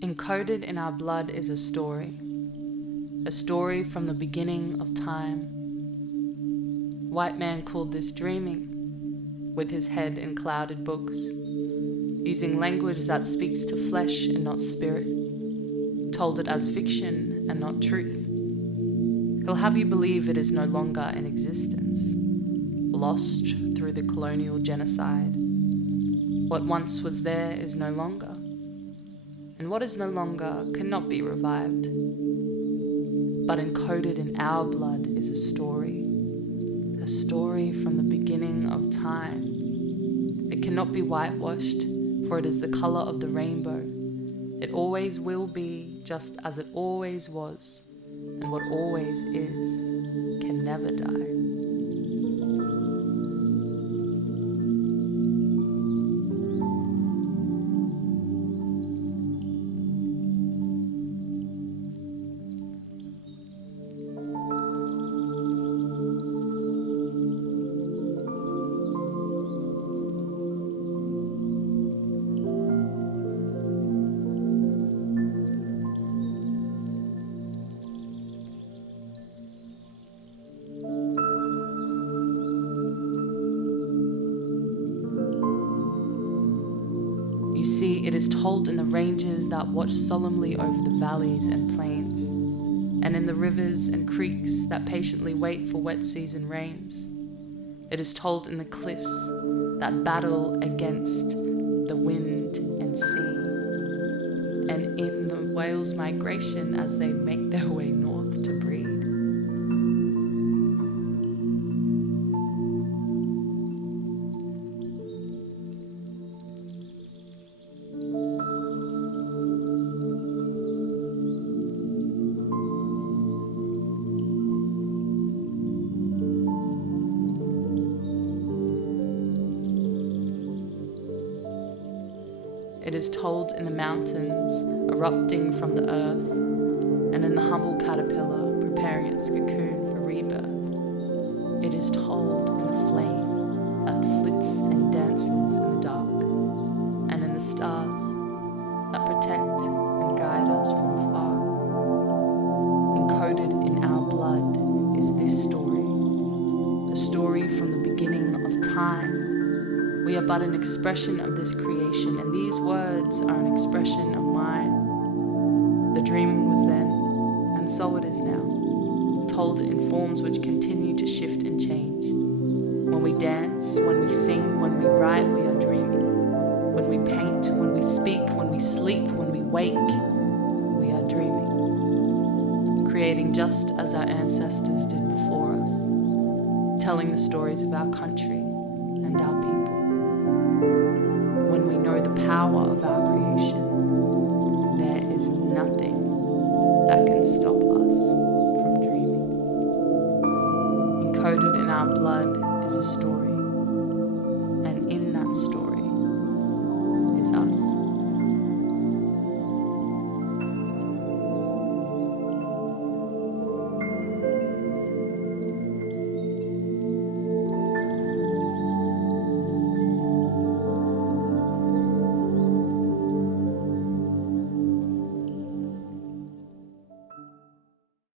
Encoded in our blood is a story from the beginning of time. White man called this dreaming, with his head in clouded books, using language that speaks to flesh and not spirit, told it as fiction and not truth. He'll have you believe it is no longer in existence, lost through the colonial genocide. What once was there is no longer, and what is no longer cannot be revived. But encoded in our blood is a story from the beginning of time. It cannot be whitewashed, for it is the color of the rainbow. It always will be, just as it always was, and what always is can never die. You see, it is told in the ranges that watch solemnly over the valleys and plains, and in the rivers and creeks that patiently wait for wet season rains. It is told in the cliffs that battle against the wind and sea, and in the whales' migration as they make their way north to breed. It is told in the mountains erupting from the earth, and in the humble caterpillar preparing its cocoon for rebirth. It is told in the flame that flits and dances in the dark, and in the stars that protect and guide us from afar. Encoded in our blood is this story, a story from the beginning of time. We are but an expression of this creation, and these words are an expression of mine. The dreaming was then, and so it is now, told in forms which continue to shift and change. When we dance, when we sing, when we write, we are dreaming. When we paint, when we speak, when we sleep, when we wake, we are dreaming. Creating just as our ancestors did before us, telling the stories of our country and our people. When we know the power of our creation, there is nothing that can stop us from dreaming. Encoded in our blood is a story, and in that story